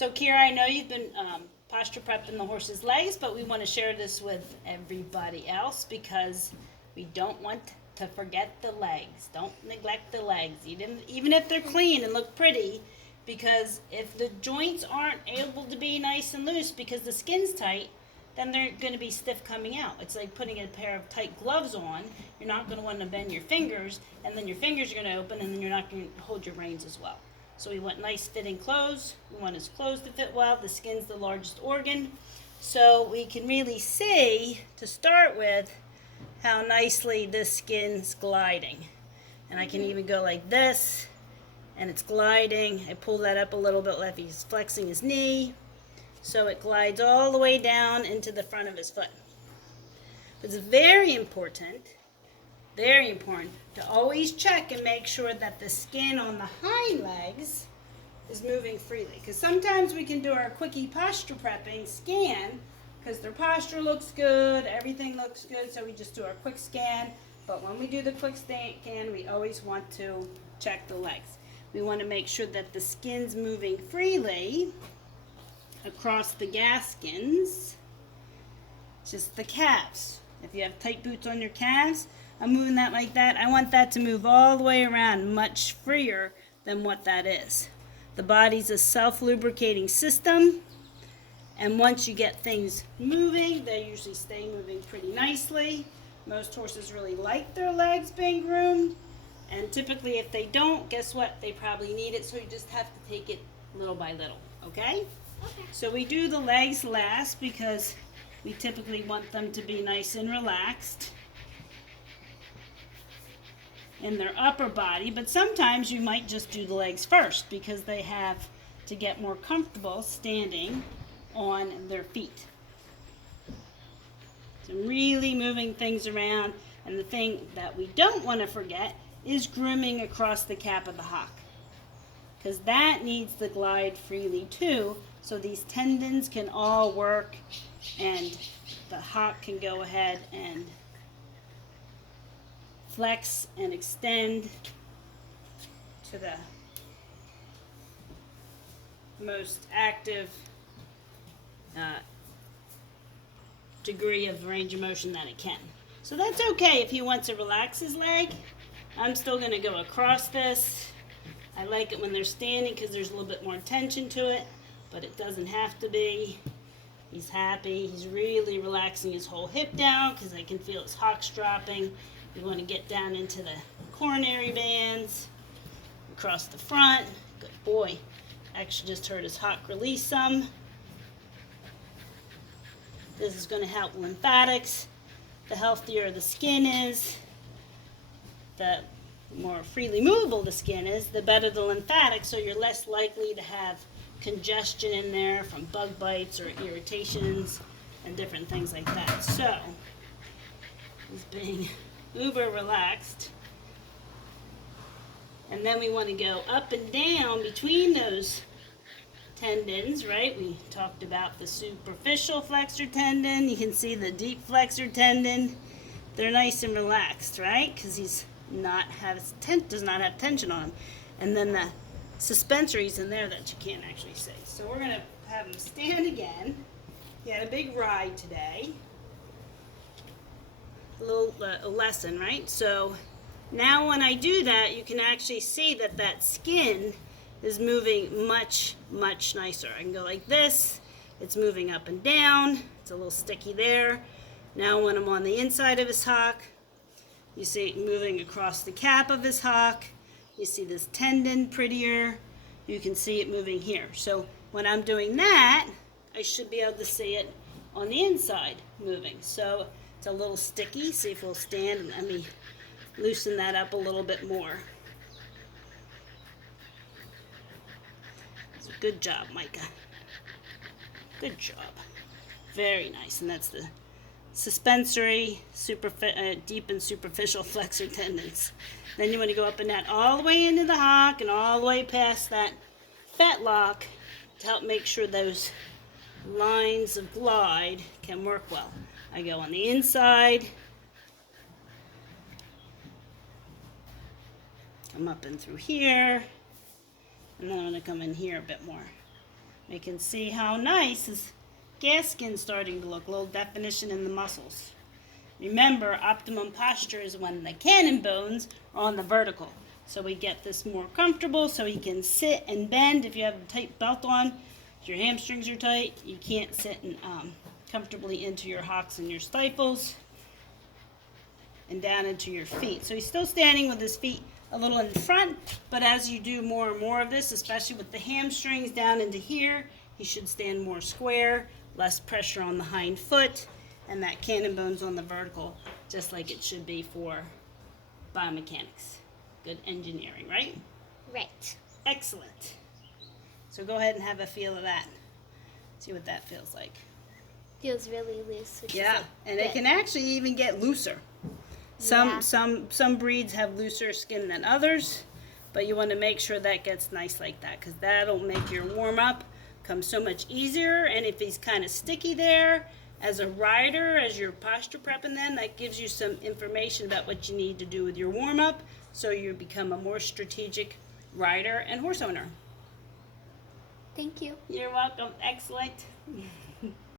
So, Kira, I know you've been posture prepping the horse's legs, but we want to share this with everybody else because we don't want to forget the legs. Don't neglect the legs, even if they're clean and look pretty, because if the joints aren't able to be nice and loose because the skin's tight, then they're going to be stiff coming out. It's like putting a pair of tight gloves on. You're not going to want to bend your fingers, and then your fingers are going to open, and then you're not going to hold your reins as well. So we want nice fitting clothes. We want his clothes to fit well. The skin's the largest organ. So we can really see, to start with, how nicely this skin's gliding. And I can even go like this, and it's gliding. I pull that up a little bit like he's flexing his knee. So it glides all the way down into the front of his foot. It's very important to always check and make sure that the skin on the hind legs is moving freely. Because sometimes we can do our quickie posture prepping scan because their posture looks good, everything looks good, so we just do our quick scan. But when we do the quick scan, we always want to check the legs. We want to make sure that the skin's moving freely across the gaskins, just the calves. If you have tight boots on your calves, I'm moving that like that. I want that to move all the way around much freer than what that is. The body's a self-lubricating system, and once you get things moving, they usually stay moving pretty nicely. Most horses really like their legs being groomed, and typically if they don't, guess what? They probably need it, so you just have to take it little by little, okay? Okay. So we do the legs last because we typically want them to be nice and relaxed in their upper body, but sometimes you might just do the legs first because they have to get more comfortable standing on their feet. So really moving things around, and the thing that we don't want to forget is grooming across the cap of the hock, because that needs to glide freely too, so these tendons can all work and the hock can go ahead and flex and extend to the most active degree of range of motion that it can. So that's okay if he wants to relax his leg. I'm still going to go across this. I like it when they're standing because there's a little bit more tension to it, but it doesn't have to be. He's happy. He's really relaxing his whole hip down because I can feel his hocks dropping. We want to get down into the coronary bands, across the front. Good boy. Actually just heard his hock release some. This is going to help lymphatics. The healthier the skin is, the more freely movable the skin is, the better the lymphatics, so you're less likely to have congestion in there from bug bites or irritations and different things like that. So, he's being uber relaxed. And then we want to go up and down between those tendons, right? We talked about the superficial flexor tendon. You can see the deep flexor tendon. They're nice and relaxed, right? Because he's does not have tension on him. And then the suspensory's in there that you can't actually see. So we're going to have him stand again. He had a big ride today. A little lesson, right? So now when I do that, you can actually see that that skin is moving much, much nicer. I can go like this. It's moving up and down. It's a little sticky there. Now when I'm on the inside of his hock, you see it moving across the cap of his hock. You see this tendon prettier. You can see it moving here. So when I'm doing that, I should be able to see it on the inside moving. So it's a little sticky. See if we'll stand and let me loosen that up a little bit more. So good job, Micah. Good job. Very nice. And that's the suspensory, deep and superficial flexor tendons. Then you want to go up and down all the way into the hock and all the way past that fetlock to help make sure those lines of glide can work well. I go on the inside, come up and through here, and then I'm going to come in here a bit more. We can see how nice his gas skin's starting to look, a little definition in the muscles. Remember, optimum posture is when the cannon bones are on the vertical. So we get this more comfortable so he can sit and bend. If you have a tight belt on, if your hamstrings are tight, you can't sit and comfortably into your hocks and your stifles and down into your feet. So he's still standing with his feet a little in front, but as you do more and more of this, especially with the hamstrings down into here, he should stand more square, less pressure on the hind foot, and that cannon bone's on the vertical, just like it should be for biomechanics. Good engineering, right? Right. Excellent. So go ahead and have a feel of that. See what that feels like. Feels really loose. Which Yeah, is and it can actually even get looser. Yeah. Some breeds have looser skin than others, but you want to make sure that gets nice like that, because that'll make your warm up come so much easier. And if he's kind of sticky there as a rider, as you're posture prepping, then that gives you some information about what you need to do with your warm up, so you become a more strategic rider and horse owner. Thank you. You're welcome. Excellent.